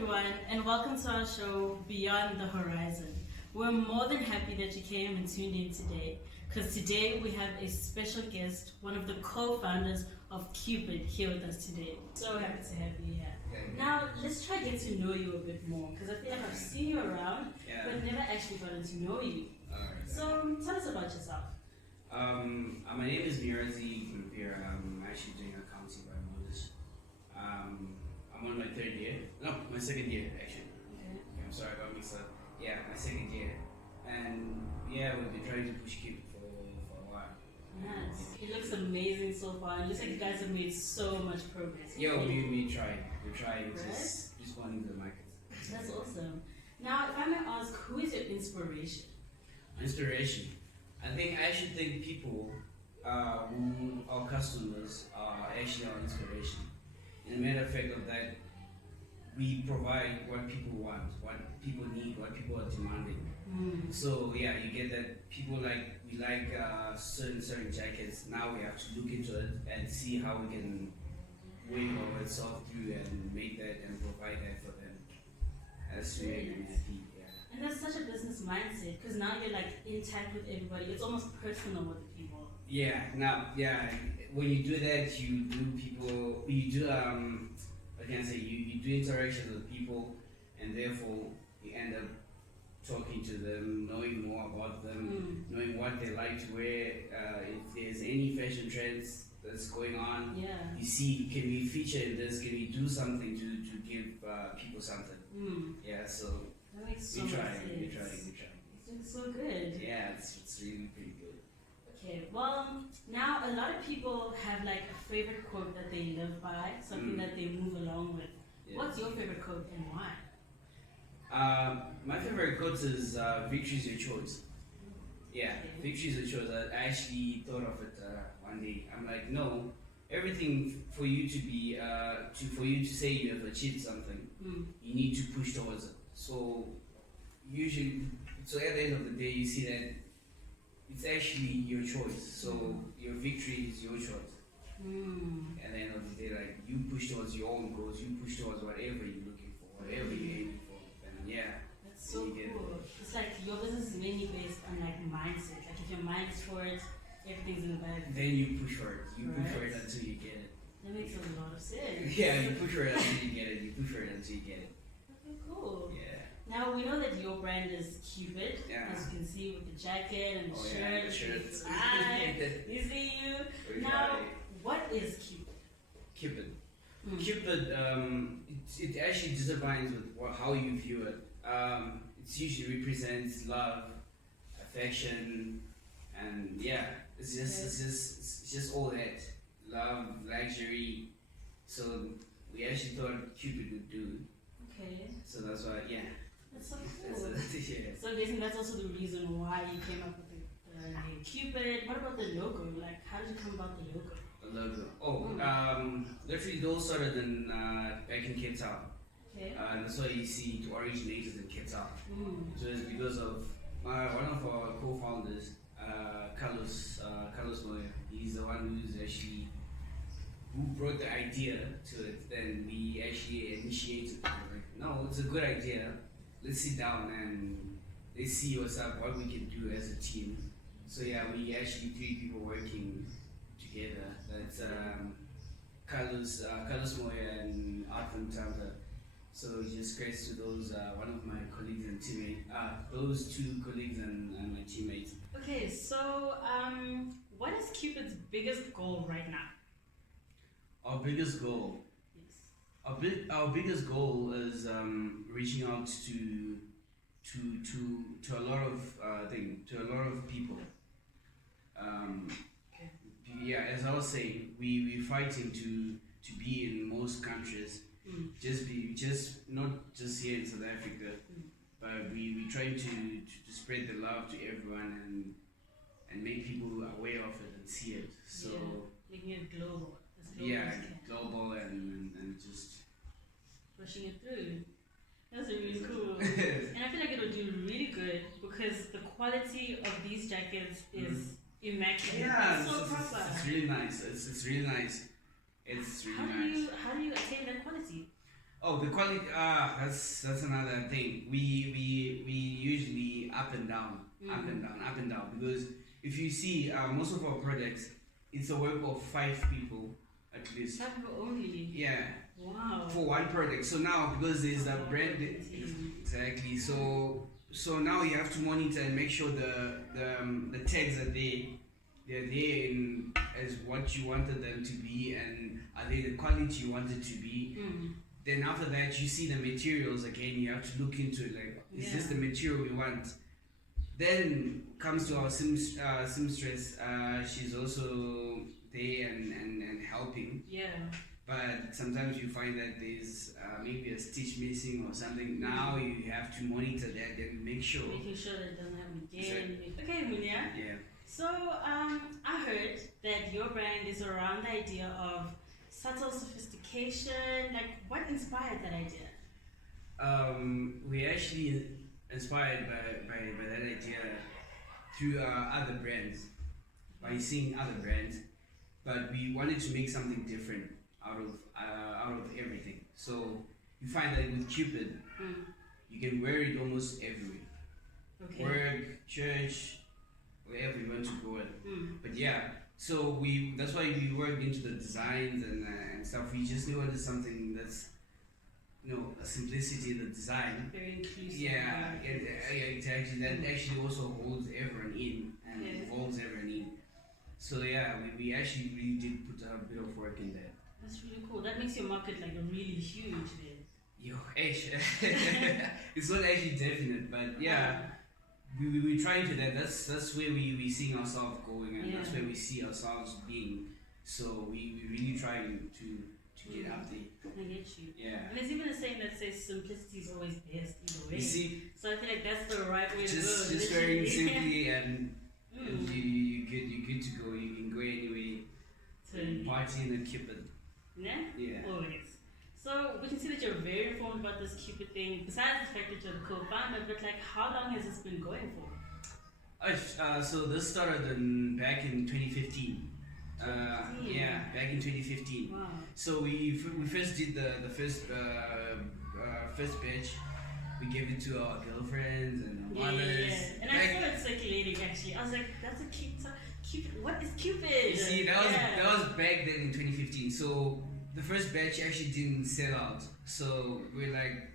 everyone, and welcome to our show, Beyond the Horizon. We're more than happy that you came and tuned in today, because today we have a special guest, one of the co-founders of Cupid, here with us today. So happy to have you here. Now, let's try to get to know you a bit more, because I feel like I've seen you around, but never actually gotten to know you. So tell us about yourself. My name is Munyaradzi Gurupira. I'm actually doing accounting by Moses. I'm on my third year. No, my second year actually. Okay, I'm sorry about mixed up. Yeah, my second year. And yeah, we've been trying to push Cupid for a while. Nice. It looks amazing so far. It looks like you guys have made so much progress. Yeah, we try. We're trying right? just responding to the market. That's awesome. Now, if I may ask, who is your inspiration? Inspiration. I actually think people, who our customers are actually our inspiration. In a matter of fact of that, we provide what people want, what people need, what people are demanding. So yeah, you get that people we like certain jackets. Now we have to look into it and see how we can wave our itself through and make that and provide that for them. That's really happy. And that's such a business mindset, because now you're in touch with everybody. It's almost personal with the people. Yeah, when you do that, you do interactions with people, and therefore you end up talking to them, knowing more about them, knowing what they like to wear, if there's any fashion trends that's going on. You see, can we feature in this, can we do something to give people something? So that makes so we much try. sense. It's so good. Yeah, it's really pretty good. Okay, well, now a lot of people have a favorite quote that they live by, something that they move along with. What's your favorite quote and why? My favorite quote is "Victory is your choice." Yeah, victory is your choice. I actually thought of it one day. I'm like, no, everything for you to be, for you to say you have achieved something, you need to push towards it. So at the end of the day, you see that it's actually your choice. So your victory is your choice. At the end of the day, you push towards your own goals, you push towards whatever you're looking for, whatever you're aiming for. And that's so cool. It's your business is mainly based on mindset. If your mind is for it, everything's in the bag. Then you push for it. You push for it until you get it. That makes a lot of sense. Yeah, you push for it until you get it. You push for it until you get it. Okay, cool. Yeah. Now we know that your brand is Cupid, as you can see with the jacket and the shirt. Yeah, the shirts. You see you. Now, what is Cupid? Cupid. Cupid, it actually defines with how you view it. It usually represents love, affection, and it's just all that. Love, luxury. So we actually thought Cupid would do. Okay. So that's why, That's so cool. So I'm guessing that's also the reason why you came up with the name Cupid. What about the logo? How did you come about the logo? Literally those started back in Cape Town. Okay. That's why you see it originated in Cape Town. So it's because of one of our co-founders, Carlos Moya. He's the one who brought the idea to it. Then we actually initiated it. No, it's a good idea. Let's sit down and let's see what's up, what we can do as a team. So we actually 3 people working together. That's Carlos Moya and Arthur Tanta. So just grace to those one of my colleagues and teammates. Those 2 colleagues and my teammates. Okay, so what is Cupid's biggest goal right now? Our biggest goal. Yes. Our biggest goal is reaching out to a lot of people. As I was saying, we're fighting to be in most countries. Just not just here in South Africa, but we try to spread the love to everyone and make people aware of it and see it. So making it global. Global and just pushing it through. That's really cool. And I feel like it'll do really good because the quality of these jackets is immaculate. Yeah, it's so proper. It's really nice. It's really nice. It's really nice. How do you attain that quality? Oh, the quality. That's another thing. We usually up and down, up and down, up and down. Because if you see, most of our projects, it's a work of 5 people at least. 5 people only. Yeah. Wow. For one project. So now because there's a brand, exactly. So now you have to monitor and make sure the tags are there. They're there in as what you wanted them to be, and are they the quality you wanted to be. Then after that, you see the materials again. You have to look into it, like, is this the material we want? Then comes to our seamstress. She's also there and helping. Yeah. But sometimes you find that there's maybe a stitch missing or something. Now you have to monitor that and make sure. Making sure that it doesn't happen again. Okay, Munya. Yeah. So I heard that your brand is around the idea of subtle sophistication. Like, what inspired that idea? We actually inspired by that idea through other brands, by seeing other brands, but we wanted to make something different out of everything. So you find that with Cupid, you can wear it almost everywhere. Okay. Work, church, wherever you want to go with. But yeah, so that's why we worked into the designs and stuff. We just wanted something that's, a simplicity in the design. Very inclusive. Yeah, exactly. That actually also holds everyone in and involves everyone in. So yeah, we actually really did put a bit of work in that. That's really cool. That makes your market like really huge then. Yo, it's not actually definite, but yeah. We try into that. That's where we see ourselves going, and that's where we see ourselves being. So we really try to get up there. I get you. Yeah. And there's even a saying that says simplicity is always best either way. You see, so I feel like that's the right way to go. Just very simply, and you good to go. You can go anyway. Totally. Partying at Cupid. Yeah. Yeah. Always. So we can see that you're very informed about this Cupid thing. Besides the fact that you're the co-founder, but like, how long has this been going for? So this started back in 2015. Yeah, back in 2015. Wow. So we first did the first batch. We gave it to our girlfriends and our mothers. Yeah. And I saw it circulating actually. I was like, that's a cute. Cupid. What is Cupid? You see, that was back then in 2015. So the first batch actually didn't sell out. So we're like,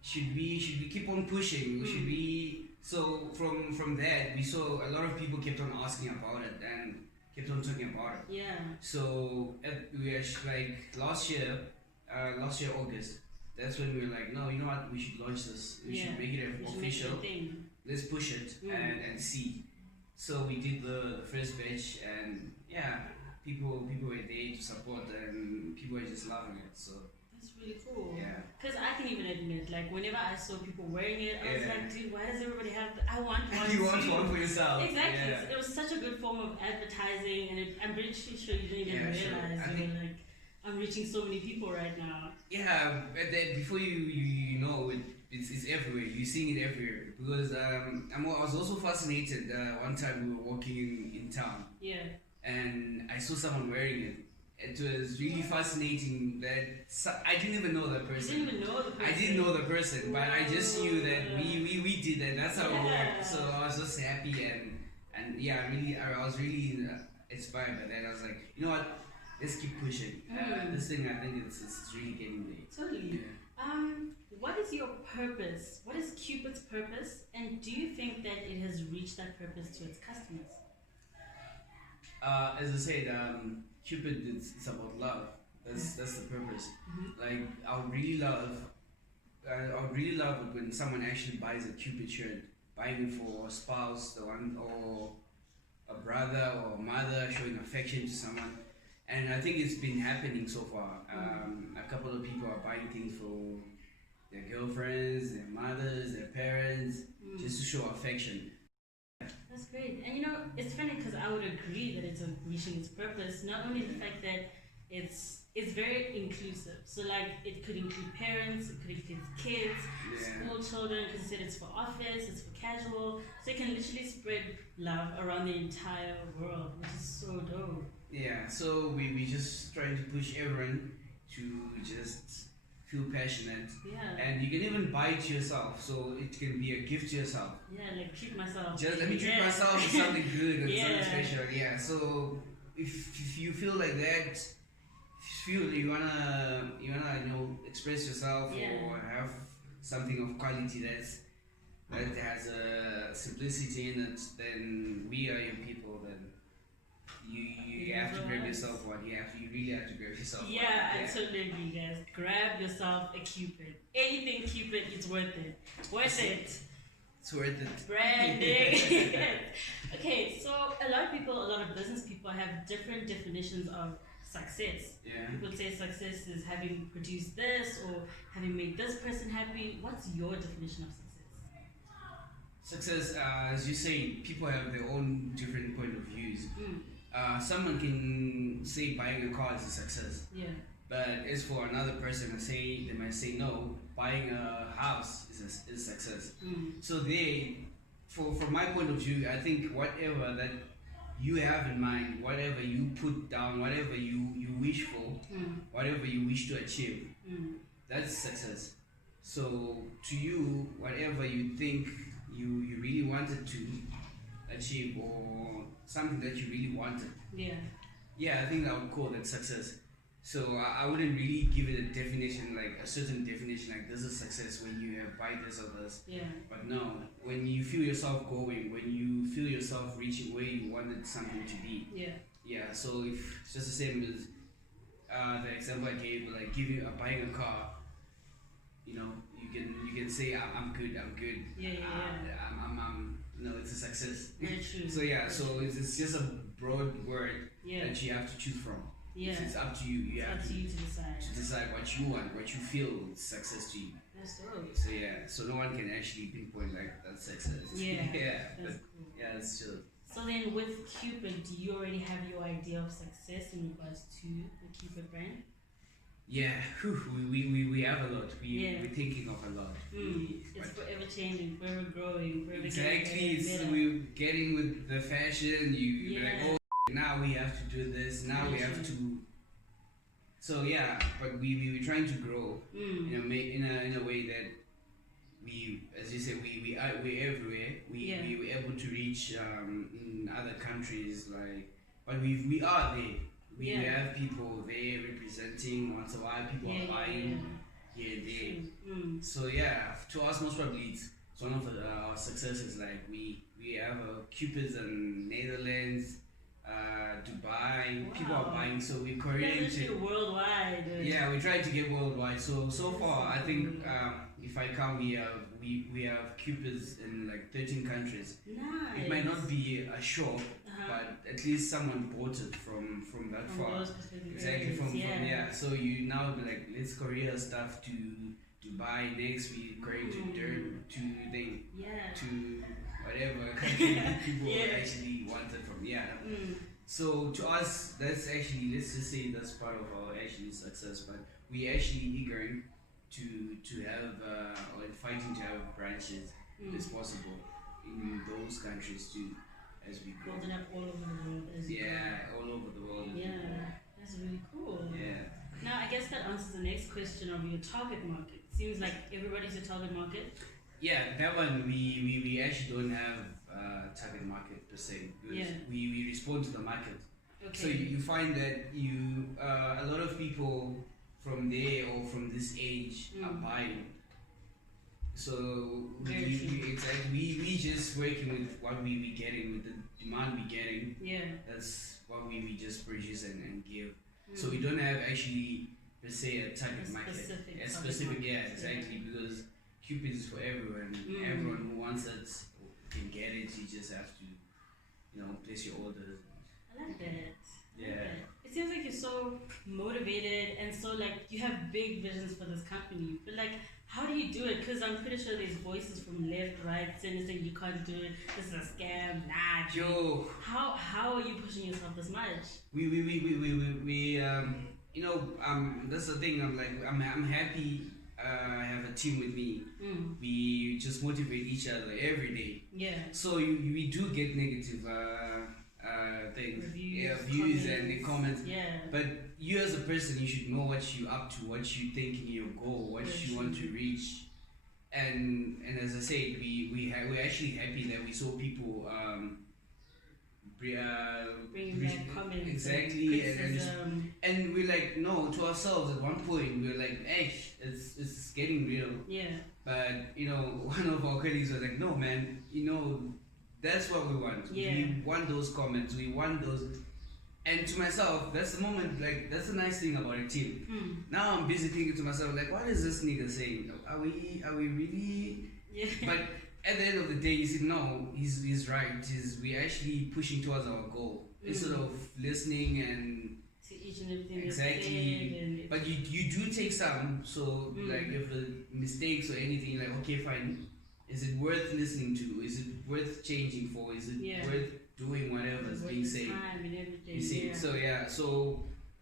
should we keep on pushing? Should we? So from that, we saw a lot of people kept on asking about it and kept on talking about it. Yeah. So we actually, like last year August, that's when we were like, no, you know what? We should launch this. We should make it official. Let's push it and see. So we did the first batch, and yeah, people were there to support, and people were just loving it. So that's really cool. Yeah. Because I can even admit, like, whenever I saw people wearing it, I was like, dude, why does everybody have? I want one. You want one for yourself. Exactly. Yeah. It was such a good form of advertising, and I'm pretty sure you didn't even realize. You were like, I'm reaching so many people right now. Yeah, but then before you know it. It's everywhere. You're seeing it everywhere. Because I was also fascinated. One time we were walking in town. Yeah. And I saw someone wearing it. It was really fascinating that I didn't even know that person. You didn't even know the person. I didn't know the person, but I just knew that we did that. That's how it worked. So I was just happy and yeah, I was really inspired by that. I was like, you know what? Let's keep pushing. This thing, I think it's really getting there. Totally. Yeah. What is your purpose? What is Cupid's purpose? And do you think that it has reached that purpose to its customers? As I said, Cupid, it's about love. That's the purpose. Like I would really love it when someone actually buys a Cupid shirt, buying it for a spouse, the one, or a brother or a mother, showing affection to someone. And I think it's been happening so far. A couple of people are buying things for their girlfriends, their mothers, their parents, just to show affection. That's great. And it's funny because I would agree that it's reaching its purpose. Not only the fact that it's very inclusive. So like it could include parents, it could include kids, school children, because you said it's for office, it's for casual. So it can literally spread love around the entire world, which is so dope. Yeah, so we just trying to push everyone to just feel passionate, Yeah. and you can even buy it to yourself, so it can be a gift to yourself. Yeah, like treat myself. Just let me treat Yeah. myself with something good and Yeah. something special. Yeah. So if you feel like that, if you feel you wanna express yourself Yeah. or have something of quality that has a simplicity in it, then we are your people. Then you have to grab yourself one. You really have to grab yourself one. Yeah, I totally agree, guys. Grab yourself a Cupid. Anything Cupid, it's worth it. Worth it. It's worth it. Branding. Okay, so a lot of business people have different definitions of success. Yeah. People say success is having produced this or having made this person happy. What's your definition of success? Success, as you say, people have their own different point of views. Someone can say buying a car is a success. Yeah. But as for another person, they might say no, buying a house is a success. So from my point of view, I think whatever that you have in mind, whatever you put down, whatever you wish for, whatever you wish to achieve, that's success. So to you, whatever you think you really wanted to achieve or something that you really wanted, I think I would call that success. So I wouldn't really give it a definition, like a certain definition, like this is success when you have buy this or this. Yeah. But no, when you feel yourself going, when you feel yourself reaching where you wanted something to be. Yeah. Yeah. So if it's just the same as the example I gave, like buying a car, you can say I'm good. Yeah. It's a success. Very true. So so it's just a broad word Yeah. that you have to choose from. Yeah. It's up to you. You It's have up to you to decide. what you want, what you feel is success to you. That's dope. So no one can actually pinpoint like that's success. Yeah. That's cool. Yeah, that's true. So then with Cupid, do you already have your idea of success in regards to the Cupid brand? Yeah, we have a lot. We're thinking of a lot. It's forever changing, forever growing, forever Exactly. getting better. We're getting with the fashion. You're like, oh, now we have to do this. Now we have to. So but we were trying to grow in a way that we, as you say, we're everywhere. We were able to reach in other countries, but we are there. We have people there representing once in a while. People are buying here and there. So to us, most probably it's one of our successes. Like we have Cupids in Netherlands, Dubai. Wow. People are buying. So we're coordinating worldwide. Yeah, we try to get worldwide. So far, I think if I count, we have Cupids in like 13 countries. Nice. It might not be a shop, but at least someone bought it from that far. Exactly from. So you now be like, let's courier stuff to Dubai. Next we courier to whatever country people actually wanted from. So to us, that's actually, let's just say that's part of our actually success. But we actually eager to have or fighting to have branches as possible in those countries too, as we grow. Building up all over the world as you grow. All over the world. That's really cool. Yeah. Now I guess that answers the next question of your target market. Seems like everybody's a target market. Yeah, that one we actually don't have target market per se. We respond to the market. Okay. So you find that a lot of people from there or from this age are buying. So we just working with what we getting, with the demand we getting. That's what we just produce and give. So we don't have actually per se a target market. Specific, exactly, because Cupid is for everyone. Everyone who wants it can get it. You just have to, place your orders. I like that. Yeah. It seems like you're so motivated and so like you have big visions for this company. But like, how do you do it? Because I'm pretty sure there's voices from left, right, center saying you can't do it. This is a scam. Nah. Yo. How are you pushing yourself this much? That's the thing. I'm happy. I have a team with me. We just motivate each other every day. Yeah. So we do get negative things, Reviews, views and the comments. Yeah. But you as a person, you should know what you're up to, what you think in your goal, what you want to reach. And as I said, we're actually happy that we saw people bringing back comments, exactly, and we're like, no, to ourselves at one point we're like, hey, it's getting real. Yeah. But one of our colleagues was like, no man, that's what we want. Yeah. We want those comments, we want those. And to myself, that's the moment, like, that's the nice thing about a team. Now I'm busy thinking to myself, like, what is this nigga saying? Are we really? Yeah. But at the end of the day, you see, no, he's right. We're actually pushing towards our goal instead of listening and to each and everything. exactly. But you do take some. So like if the mistakes or anything, like, okay, fine. Is it worth listening to? Is it worth changing for? Is it worth doing whatever is being said? Time and everything. You see, so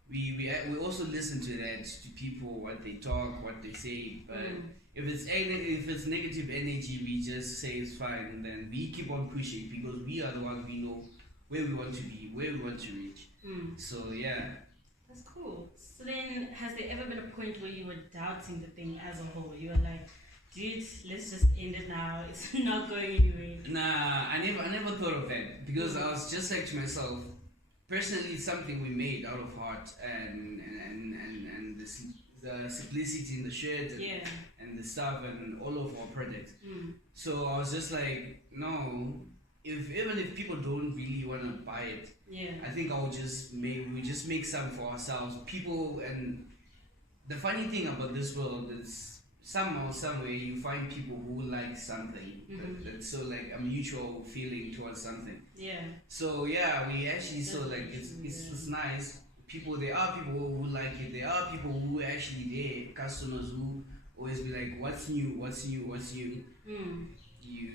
we also listen to that, to people, what they talk, what they say. But if it's negative energy, we just say it's fine. Then we keep on pushing because we are the ones, we know where we want to be, where we want to reach. So yeah. That's cool. So then, has there ever been a point where you were doubting the thing as a whole? You were like, dude, let's just end it now. It's not going anywhere. Nah, I never thought of that because I was just like to myself, personally, it's something we made out of heart and the simplicity in the shirt and the stuff and all of our products. So I was just like, no, even if people don't really want to buy it, I think we just make some for ourselves. People, and the funny thing about this world is somehow, some way, you find people who like something. That's so like a mutual feeling towards something. Yeah. So yeah, we actually saw like it's nice. There are people who like it. There are people who actually, they're customers who always be like, what's new?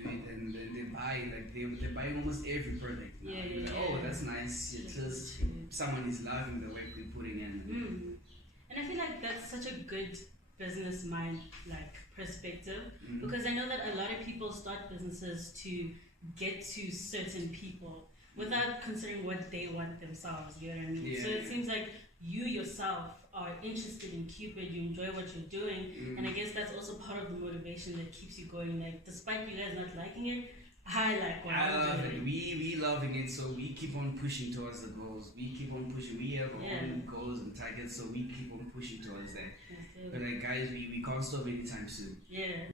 And then they buy, like they buy almost every product now. Like, oh, that's nice. It's just someone is loving the work they're putting in. And I feel like that's such a good business mind perspective, because I know that a lot of people start businesses to get to certain people without considering what they want themselves, you know what I mean? So it seems like you yourself are interested in Cupid, you enjoy what you're doing, and I guess that's also part of the motivation that keeps you going. Like, despite you guys not liking it, I like what I'm love doing. it. We loving it, so we keep on pushing towards the goals. We keep on pushing. We have our own goals and targets, so we keep on pushing towards that. But like, guys, we can't stop anytime soon. Yeah.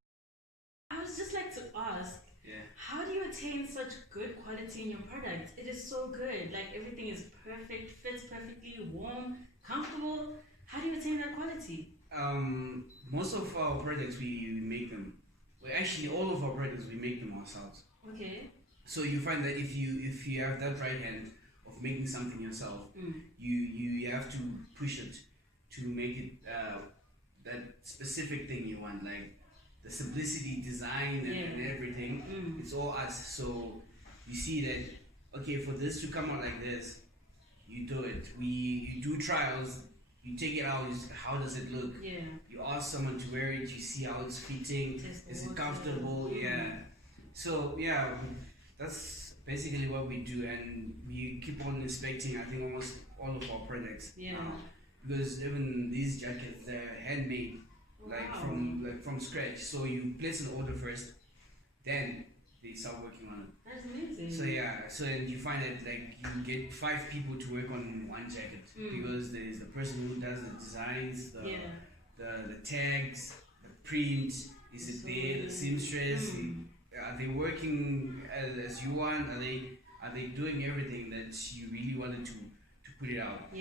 I would just like to ask, how do you attain such good quality in your products? It is so good. Like, everything is perfect, fits perfectly, warm, comfortable. How do you attain that quality? Most of our products we make them. Well, actually, all of our products we make them ourselves. Okay. So you find that if you have that right hand of making something yourself, you have to push it to make it that specific thing you want, like the simplicity, design, and everything. It's all us. So you see that, okay, for this to come out like this, you do it. You do trials. You take it out. How does it look? You ask someone to wear it. You see how it's fitting. Is it comfortable? So that's basically what we do, and we keep on inspecting, I think, almost all of our products now, because even these jackets, they're handmade. Like from scratch. So you place an order first, then they start working on it. That's amazing. So and you find that like you get 5 people to work on one jacket, because there's the person who does the designs, the tags, the print, is it there, the seamstress, are they working as you want? Are they doing everything that you really wanted to put it out?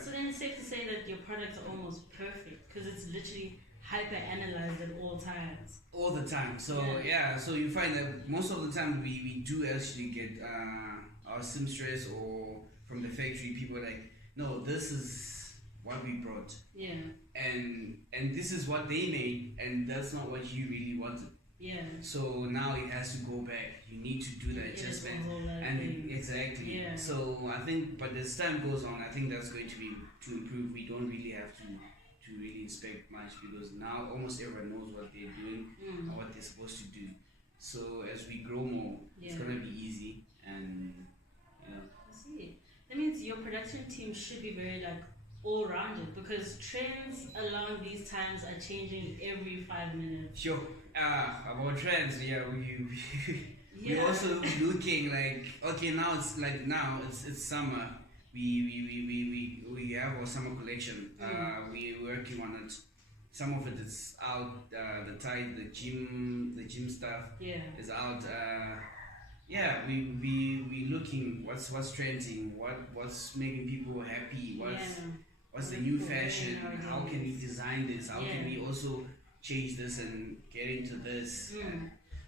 So then it's safe to say that your products are almost perfect, because it's literally hyper-analyzed at all times. All the time. So so you find that most of the time we do actually get our seamstress or from the factory, people are like, no, this is what we brought. And this is what they made, and that's not what you really wanted. So now it has to go back. You need to do the adjustment, and exactly. So I think, but as time goes on, I think that's going to improve. We don't really have to really inspect much, because now almost everyone knows what they're doing and what they're supposed to do. So as we grow more, it's gonna be easy, and see. That means your production team should be very like all-rounded because trends along these times are changing every 5 minutes. Sure. About trends, yeah, we Yeah. we're also looking like, okay, now it's summer. We have our summer collection. We're working on it. Some of it is out. The gym stuff Yeah. is out. Yeah, we looking what's trending, what's making people happy, what's the new fashion, how can we design this, how can we also change this and get into this.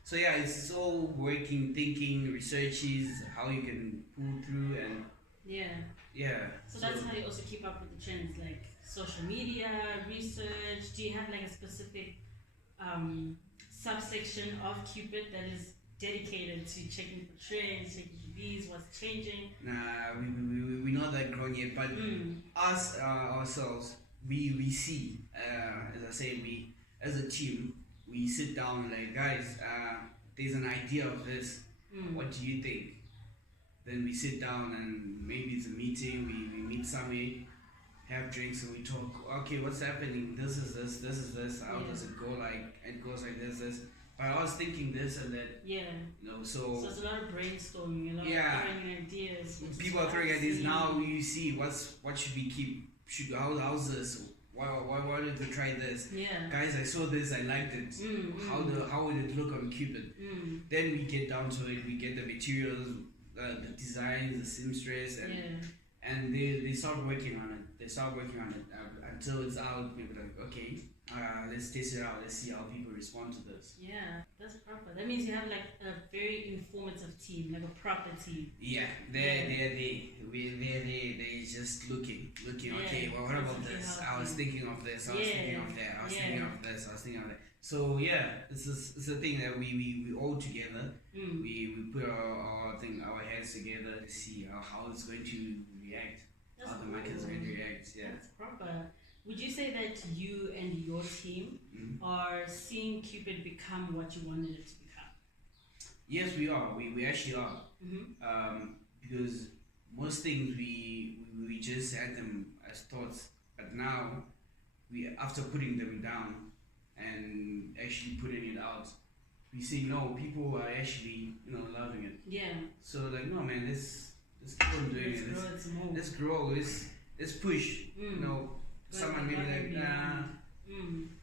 So yeah, it's all working, thinking, researches, how you can pull through and yeah. So that's how you also keep up with the trends, like social media, research. Do you have like a specific subsection of Cupid that is dedicated to checking for trends, checking reviews, what's changing? Nah, we're not that grown yet, but us ourselves, we see, as I said, we as a team, we sit down like, guys, there's an idea of this. What do you think? Then we sit down and maybe it's a meeting. We meet somewhere, have drinks, and we talk. Okay, what's happening? This is this. How does it go? Like it goes like this. But I was thinking this and that. Yeah. You know, so it's a lot of brainstorming, a lot of throwing ideas. People are throwing ideas. Now you see what should we keep? How's this? Why did we try this? Yeah. Guys, I saw this. I liked it. How would it look on Cupid? Then we get down to it. We get the materials, the designs, the seamstress, and they start working on it. They start working on it until it's out. We're like, okay, let's test it out. Let's see how people respond to this. Yeah, that's proper. That means you have like a very informative team, like a proper team. Yeah, they're just looking. Okay, well, what about this? I was thinking of this. I was thinking of that. I was thinking of this. I was thinking of that. So yeah, it's a thing that we all together. We put our heads together to see how it's going to react. That's how the cool. market is going to react. Yeah. That's proper. Would you say that you and your team are seeing Cupid become what you wanted it to become? Yes, we are. We actually are. Because most things we just had them as thoughts, but now after putting them down and actually putting it out, we see no, people are actually loving it. Yeah. So like, no man, let's keep on doing it. Let's grow. Let's push. Someone maybe like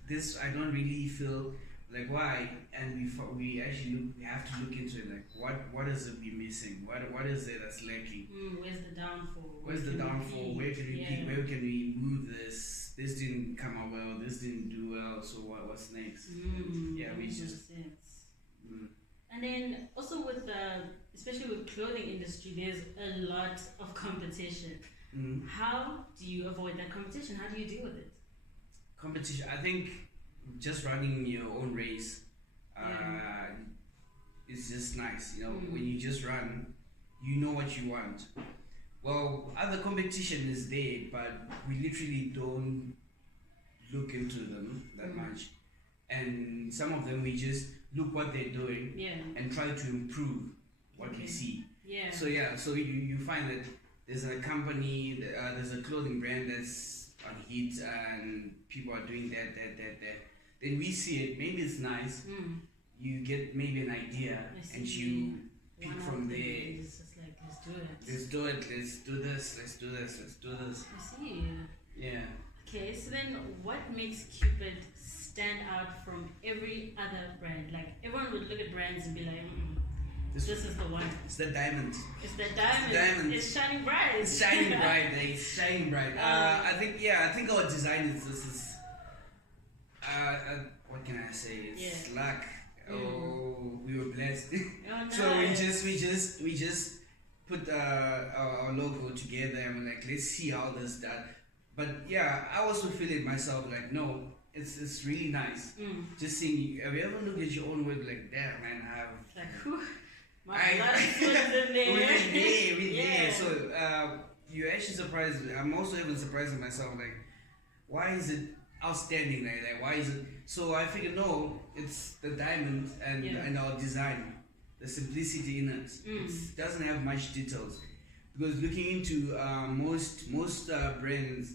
this I don't really feel like why, and we actually we have to look into it like what is it we missing? What is it that's lacking? Where's the downfall? Where's the downfall? Where can we where can we move this? This didn't come out well. This didn't do well. So what's next? We just. And then also with especially with clothing industry, there's a lot of competition. How do you avoid that competition? How do you deal with it? Competition, I think just running your own race is just nice. When you just run, you know what you want. Well, other competition is there, but we literally don't look into them that much. And some of them we just look what they're doing and try to improve what we see. So you find that there's a company, there's a clothing brand that's on heat and people are doing that. Then we see it, maybe it's nice. You get maybe an idea and you pick from there. It's just like, let's do it. Let's do this. I see. Yeah. Okay, so then what makes Cupid stand out from every other brand? Like everyone would look at brands and be like, this is the one. It's the diamond. It's the diamond. It's shining bright. It's shining bright. I think our design is what can I say? It's luck. Oh, we were blessed. Nice. So we just put our logo together and we're like, let's see how this does. But yeah, I also feel it myself. Like no, it's really nice. Just seeing. Have you ever looked at your own work like, damn man, I have. Like who? We're there. So you're actually surprised. I'm also even surprised at myself. Like, why is it outstanding like that? Why is it? So I figured no, it's the diamond and our design, the simplicity in it. It doesn't have much details, because looking into most brands,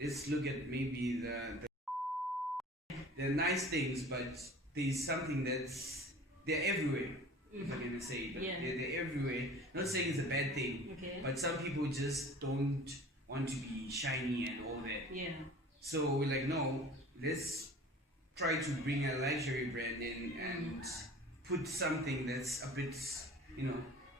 let's look at maybe the nice things, but there's something they're everywhere. If I'm gonna say it, they're everywhere. Not saying it's a bad thing, but some people just don't want to be shiny and all that. Yeah. So we're like, no, let's try to bring a luxury brand in and put something that's a bit,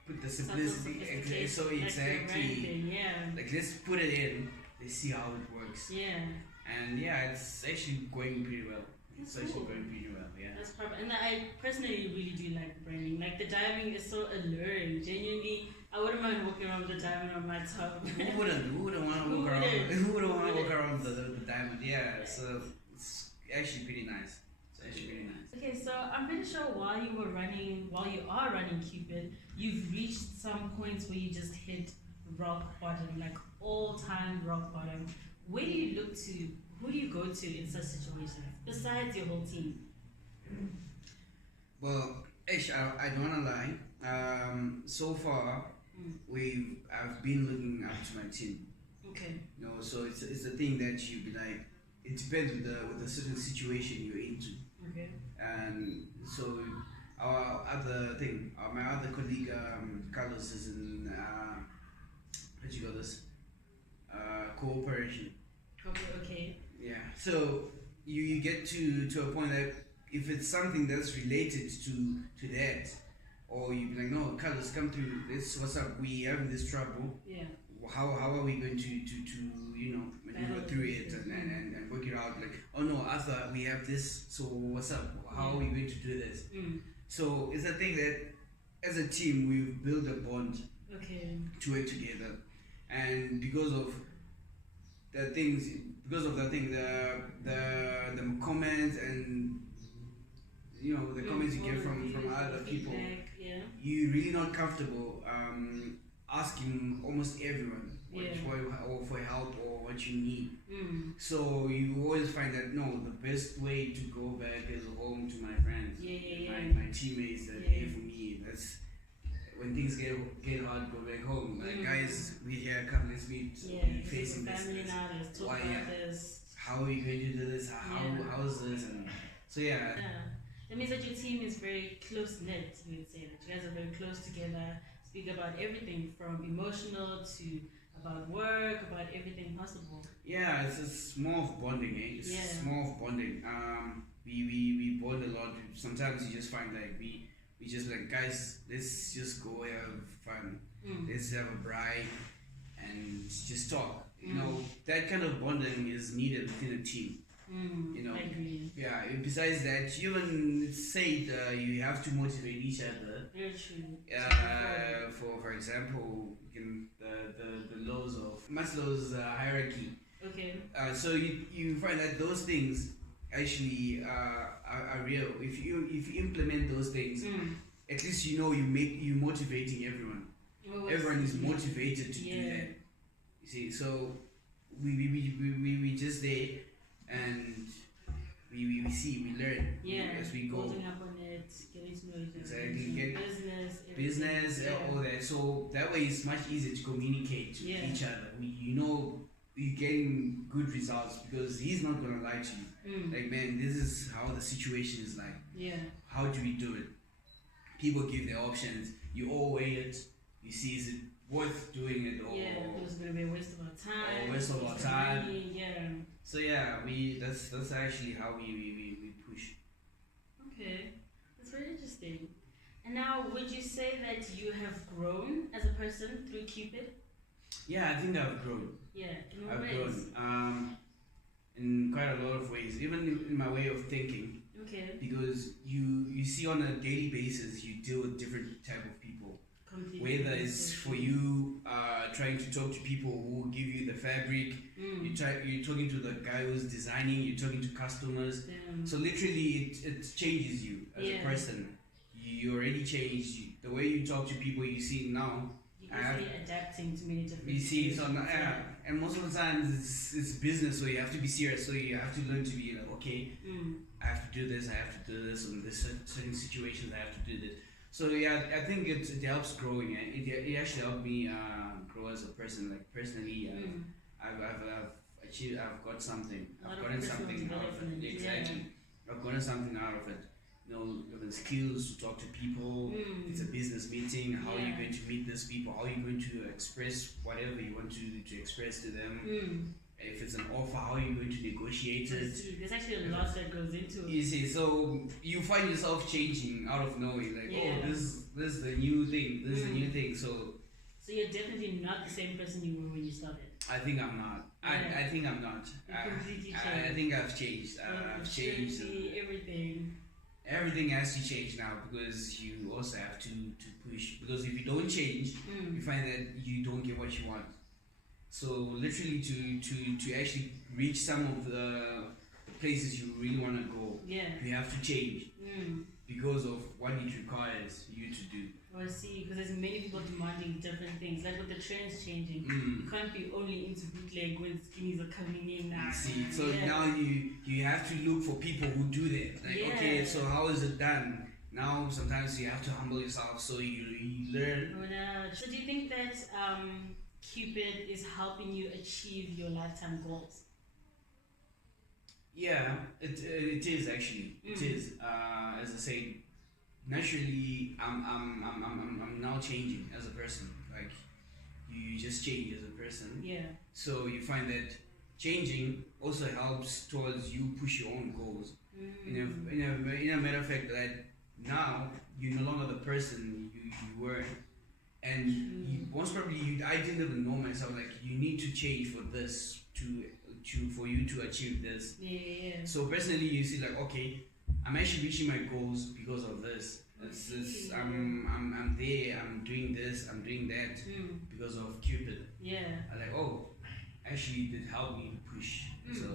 put the simplicity. So exactly, like let's put it in. Let's see how it works. Yeah. And yeah, it's actually going pretty well. That's It's actually cool. going pretty well. Yeah. That's perfect. And I personally really do like branding. Like the diamond is so alluring. Genuinely, I wouldn't mind walking around with a diamond on my top. Who wouldn't want to walk around? Who wouldn't want to walk around the diamond? Yeah. So it's actually pretty nice. It's actually pretty nice. Okay, so I'm pretty sure while you are running Cupid, you've reached some points where you just hit rock bottom, like all-time rock bottom. Where do you look to? Who do you go to in such situations besides your whole team? Well, I don't wanna lie. So far, I've been looking up to my team. Okay. So it's a thing that you be like. It depends with the certain situation you're into. Okay. And so my other colleague Carlos is in what you call this cooperation. Okay. Yeah. So you get to a point that if it's something that's related to that, or you be like, no, Carlos, come through. This what's up? We having this trouble. Yeah. How are we going to maneuver through it and work it out? Like, oh no, Arthur, we have this. So what's up? How are we going to do this? So it's a thing that as a team we've built a bond. Okay. To work together, and because of the comments and the comments you get from other people, you're really not comfortable asking almost everyone for help or what you need. So you always find that no, the best way to go back is home to my friends, my teammates that are here for me. That's when things get hard, go back home. Like, guys, we here, come, let's meet. We facing this. Let's talk about this. How are we going to do this? How is this? And so yeah. That means that your team is very close knit. You would say that you guys are very close together. Speak about everything from emotional to about work, about everything possible. Yeah, it's more of bonding, eh? It's more of bonding. We bond a lot. Sometimes you just find like we just like, guys, let's just go have fun. Let's have a bride and just talk. That kind of bonding is needed within a team. I agree. Yeah. Besides that, even said you have to motivate each other. Very true. For example, the laws of Maslow's hierarchy. Okay. So you find that those things actually are real. If you implement those things, at least you motivating everyone. Everyone is motivated to do that. You see, so we just there and we learn as we go. Building up on it, getting to know each other. Exactly. Business, all that. So that way it's much easier to communicate to each other. You're getting good results because he's not gonna lie to you. Like, man, this is how the situation is like. Yeah. How do we do it? People give their options. You all weigh it. You see, is it worth doing it or it was gonna be a waste of our time. Or waste of our time. Money, So yeah, that's actually how we push. Okay, that's very interesting. And now, would you say that you have grown as a person through Cupid? Yeah, I think I've grown. Yeah, in what I've ways? grown in quite a lot of ways, even in my way of thinking. Okay. Because you see on a daily basis, you deal with different type of people. Completely. Whether it's for you trying to talk to people who give you the fabric, you're talking to the guy who's designing, you're talking to customers. So literally it changes you as a person. You already changed. The way you talk to people, you see now. You're adapting to many different You see, so and most of the times it's business, so you have to be serious. So you have to learn to be like, okay, I have to do this, I have to do this, in this certain situations I have to do this. So yeah, I think it helps growing. It actually helped me grow as a person. Like personally, I've achieved. I've got something. A lot I've of gotten personal something out of it. development, Exactly. I've gotten something out of it. You know, the skills to talk to people. It's a business meeting. How are you going to meet these people? How are you going to express whatever you want to express to them? If it's an offer, how are you going to negotiate it? There's actually a lot that goes into it. You see, so you find yourself changing out of nowhere, like, oh, this is the new thing, this is the new thing. So you're definitely not the same person you were when you started. I think I'm not. I think I'm not. Completely changed. I think I've changed. I've changed. Everything. Everything has to change now because you also have to push. Because if you don't change, you find that you don't get what you want. So literally to actually reach some of the places you really want to go, you have to change because of what it requires you to do. Oh, I see, because there's many people demanding different things. Like with the trends changing, you can't be only into bootleg when skinnies are coming in now. See, so now you have to look for people who do that. Like, okay, so how is it done? Now sometimes you have to humble yourself so you learn. Oh, no. So do you think that Cupid is helping you achieve your lifetime goals? Yeah, it is actually. It is. As I say, naturally, I'm now changing as a person. Like you just change as a person. Yeah. So you find that changing also helps towards you push your own goals. In a matter of fact, that now you're no longer the person you were. And most probably, I didn't even know myself. Like you need to change for this for you to achieve this. Yeah. So personally, you see, like, okay, I'm actually reaching my goals because of this. I'm there. I'm doing this. I'm doing that because of Cupid. Yeah. I'm like, oh, actually, it did help me push. So.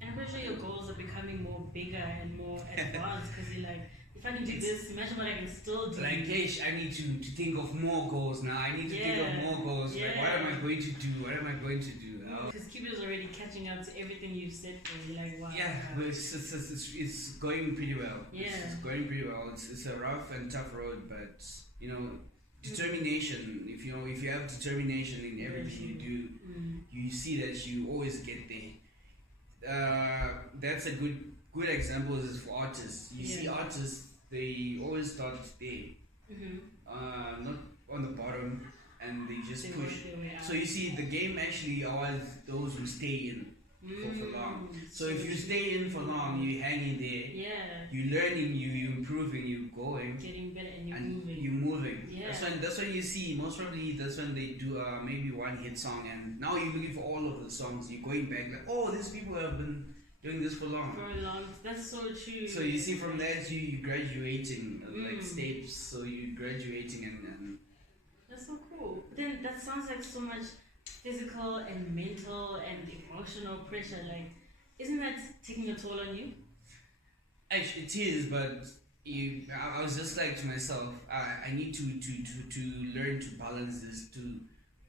And I'm pretty sure your goals are becoming more bigger and more advanced because you're like, if I can do this, imagine what I can still do. Like, gosh, I need to think of more goals now. I need to think of more goals. Like, what am I going to do? What am I going to do? Because Cupid is already catching up to everything you've said for. You're like, wow. Yeah, but it's going pretty well. Yeah. It's going pretty well. It's a rough and tough road, but you know, determination. If you have determination in everything you do, you see that you always get there. That's a good example is for artists. You see artists, they always start there, not on the bottom, and they just push. So you see, the game actually always those who stay in for long. So if you stay in for long, you hang in there. You're learning, you improving, you going, getting better, and moving. You're moving. Yeah. That's when you see. Most probably that's when they do maybe one hit song, and now you're looking for all of the songs. You're going back like, oh, these people have been doing this for long. That's so true. So you see, from that you graduating like steps. So you graduating and that's so cool. But then that sounds like so much physical and mental and emotional pressure. Like, isn't that taking a toll on you? Actually, it is, but I was just like to myself, I need to learn to balance this to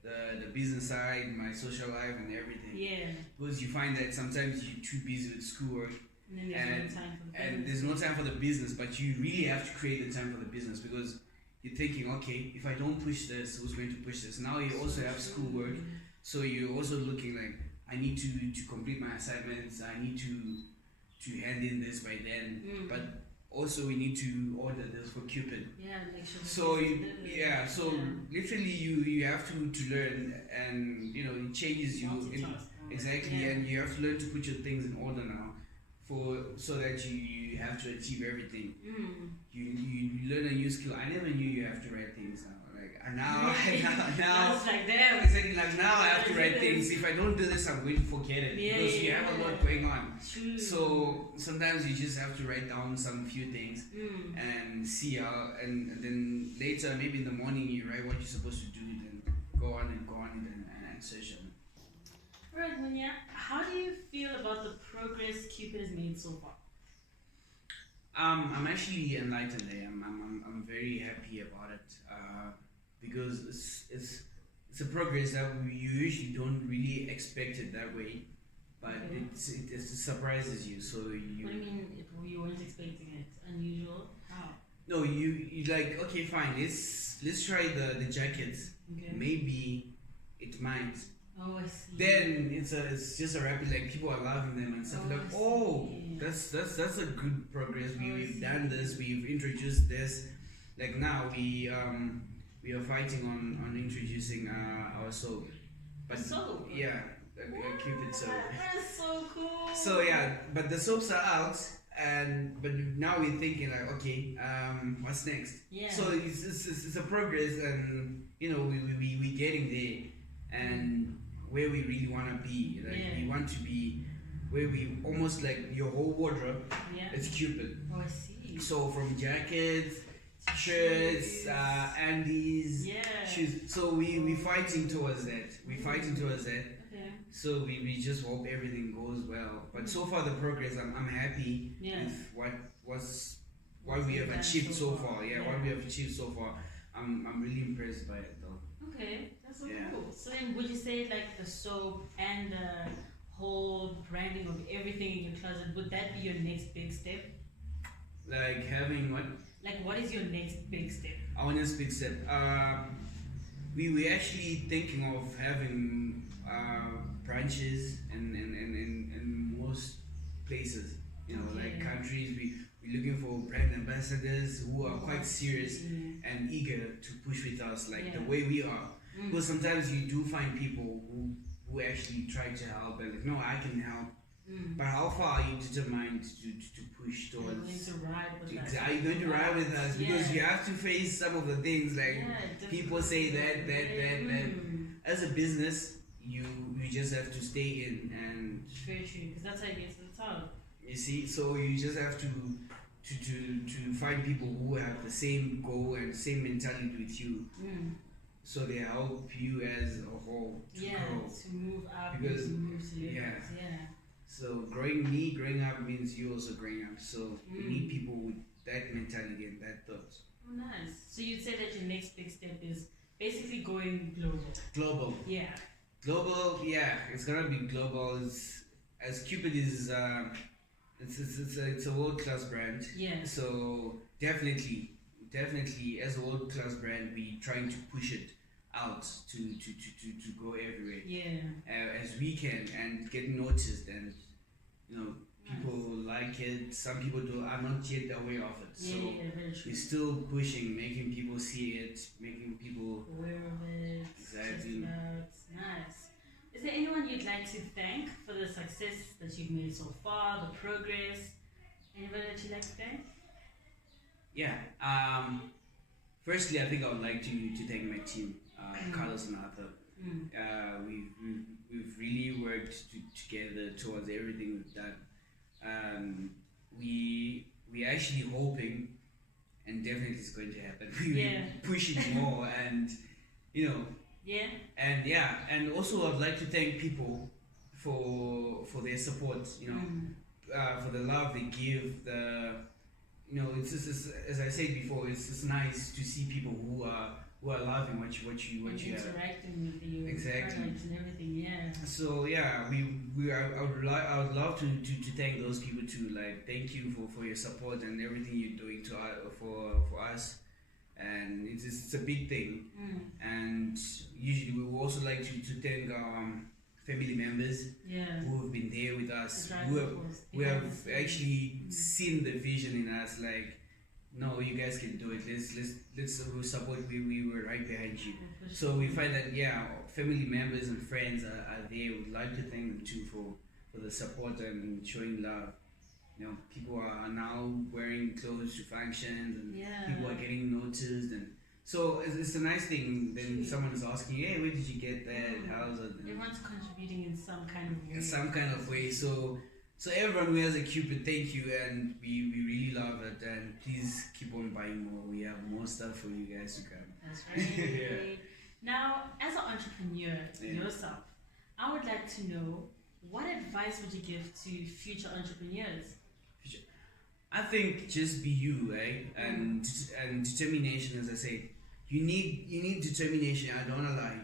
the business side, my social life, and everything. Yeah. Because you find that sometimes you're too busy with schoolwork, and there's no time for the business. There's no time for the business. But you really have to create the time for the business because you're thinking, okay, if I don't push this, who's going to push this? Now you also have schoolwork, so you're also looking like, I need to complete my assignments. I need to hand in this by then. But also we need to order this for Cupid. Yeah, make sure. So literally you have to learn, and it changes you exactly, and you have to learn to put your things in order now, so that you have to achieve everything. You learn a new skill. I never knew you have to write things now. Like now it's like that. Exactly, like now I have to write things. If I don't do this, I'm going to forget it because you have a lot going on. True. So sometimes you just have to write down some few things and see how, and then later, maybe in the morning, you write what you're supposed to do, then go on and session. Alright, Munya, how do you feel about the progress Cupid has made so far? I'm actually enlightened. I'm very happy about it because it's a progress that you usually don't really expect it that way, but it surprises you. So you weren't expecting it. Unusual. How? No, you like, okay, fine. Let's try the jackets. Okay. Maybe it might. Oh, I see. Then it's just a rapid, like people are loving them and stuff. Oh, Like, I oh, see. that's a good progress. Oh, I We've see. done this. We've introduced this. Like now we are fighting on introducing our soap. But Soap? yeah, a Cupid soap. That's so cool. So yeah, but the soaps are out, but now we're thinking like, okay, what's next? Yeah. So it's a progress, and we getting there, and where we really want to be. Like we want to be where we almost like your whole wardrobe. Yeah. It's Cupid. Oh, I see. So from jackets, shirts, undies, shoes. So we fighting towards that. We fighting towards that. Okay. So we just hope everything goes well. But so far the progress, I'm happy with what we have achieved so far. Yeah, what we have achieved so far. I'm really impressed by it though. Okay, that's so cool. So then would you say like the soap and the whole branding of everything in your closet, would that be your next big step? Like having what? Like what is your next big step? Our next big step. We actually thinking of having branches in most places. Like countries. We're looking for brand ambassadors who are quite serious and eager to push with us, like the way we are. Because sometimes you do find people who actually try to help and like, no, I can help. But how far are you determined to push towards? Are you going to ride with us? Are you going to ride with us? Because you have to face some of the things like people say that. As a business, you just have to stay in and. Very true, because that's how you get to the top. You see, so you just have to find people who have the same goal and same mentality with you. So they help you as a whole to grow. To move up, Because to move to levels. So growing up means you also growing up. So we need people with that mentality and that thought. Oh, nice. So you'd say that your next big step is basically going global. Global. Yeah. Global. Yeah, it's gonna be global. As Cupid is, it's a world-class brand. Yeah. So definitely, as a world-class brand, we trying to push it out to go everywhere. Yeah. As we can and get noticed, and people like it. Some people are not yet aware of it. So very true. we're still pushing, making people see it, making people aware of it. Exactly. Nice. Is there anyone you'd like to thank for the success that you've made so far, the progress? Anybody that you'd like to thank? Yeah. Firstly, I think I would like to thank my team, Carlos and Arthur. We've really worked together towards everything we've done. We actually hoping, and definitely it's going to happen. We're pushing more, and and also I'd like to thank people for their support. For the love they give. It's just, as I said before, it's nice to see people who are loving what you interacting with you, exactly, and everything. So I would love to thank those people too. Like, thank you for your support and everything you're doing for us. And it's a big thing. And usually we would also like to thank our family members who have been there with us, who have actually seen the vision in us. Like, no, you guys can do it. Let's support. We were right behind you. So we find that family members and friends are there. We'd like to thank them too for the support and showing love. People are now wearing clothes to functions, and people are getting noticed, and so it's a nice thing. Then someone is asking, "Hey, where did you get that? How's it?" Everyone's contributing in some kind of way. In some kind of way. So everyone who has a Cupid, thank you, and we really love it. And please keep on buying more. We have more stuff for you guys to come. That's right. Now, as an entrepreneur yourself, I would like to know, what advice would you give to future entrepreneurs? I think just be you, right? And determination, as I said. You need determination. I don't wanna lie.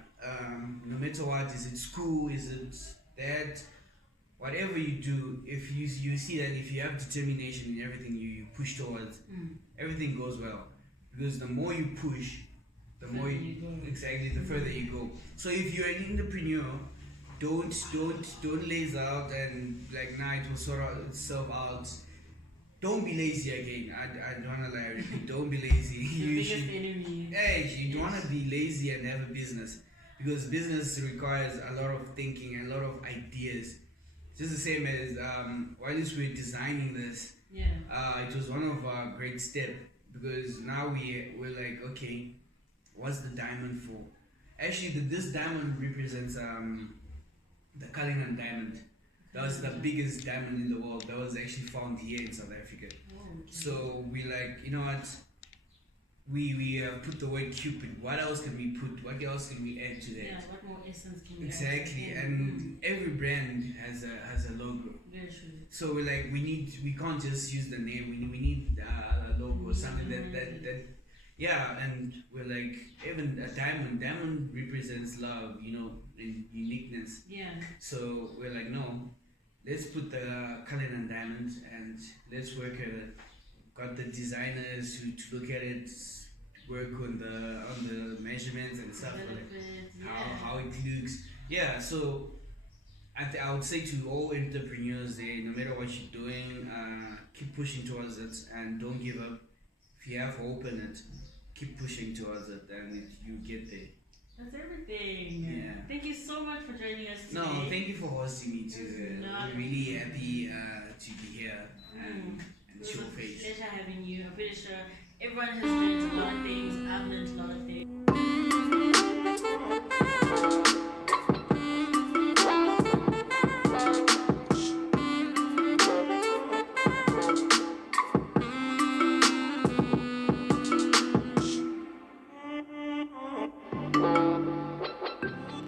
No matter what, is it school? Is it that? whatever you do, if you see that if you have determination in everything you push towards, everything goes well. Because the more you push, the more you go. exactly the further you go. So if you're an entrepreneur, don't laze out and like it will sort out itself out. Don't be lazy again. I don't wanna lie. I repeat, don't be lazy. The biggest enemy. Hey, you don't wanna be lazy and have a business, because business requires a lot of thinking and a lot of ideas. Just the same as while we're designing this, it was one of our great steps, because now we're like, okay, what's the diamond for? Actually, this diamond represents the Cullinan diamond. That was the biggest diamond in the world. That was actually found here in South Africa. Oh, okay. So we like, you know what? We put the word Cupid. What else can we put? What else can we add to that? Yeah, what more essence can we Exactly, add? and every brand has a logo. Very true. So we're like, we can't just use the name. We need a logo, something that yeah. And we're like, even a diamond represents love, and uniqueness. Yeah. So we're like, no, let's put the Cullinan diamond and let's work at it. Got the designers to look at it, work on the measurements and stuff, like how it looks. Yeah, so I would say to all entrepreneurs there, no matter what you're doing, keep pushing towards it and don't give up. If you have hope in it, keep pushing towards it and you get there. That's everything. Yeah. Thank you so much for joining us today. No, thank you for hosting me too. I'm really happy to be here and show face. It was a pleasure having you. I'm pretty sure everyone has learned a lot of things. I've learned a lot of things.